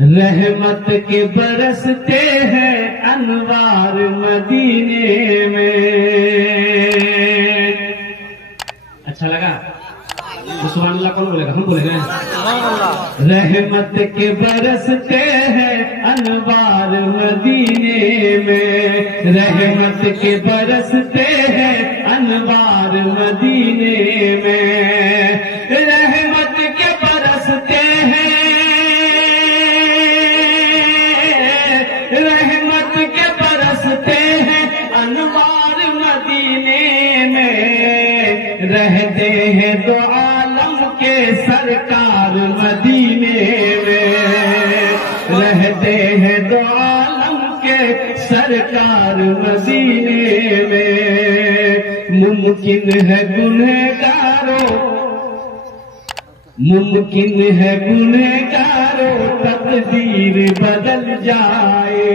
रहमत के बरसते हैं अनवार मदीने में। अच्छा लगा? सुभान अल्लाह कौन बोलेगा? हम बोलेंगे। रहमत के बरसते हैं अनवार मदीने में, रहमत के बरसते हैं अनवार मदीने में, रहमत के बरसते हैं, रहमत के बरसते हैं अनवार मदीने में, रहते हैं दो आलम के सरकार मदीने में, रहते हैं दो आलम के सरकार मदीने में। मुमकिन है गुनहगारों, मुमकिन है गुनहगारों तकदीर बदल जाए।